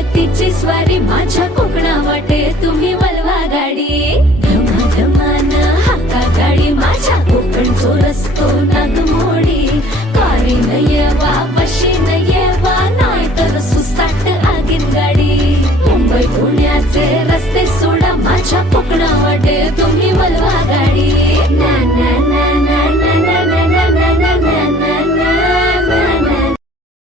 गणपतीची स्वारी माझ्या कोकणा वाटे तुम्ही वळवा गाडी धमाधमान हाका गाडी माझ्या कोकणचो रस्तो नागमोडी कारन येवा बशीन येवा नाय तर सुसाट आगीन गाडी मुंबई पुण्याचे रस्ते सोडा माझ्या कोकणा वाटे तुम्ही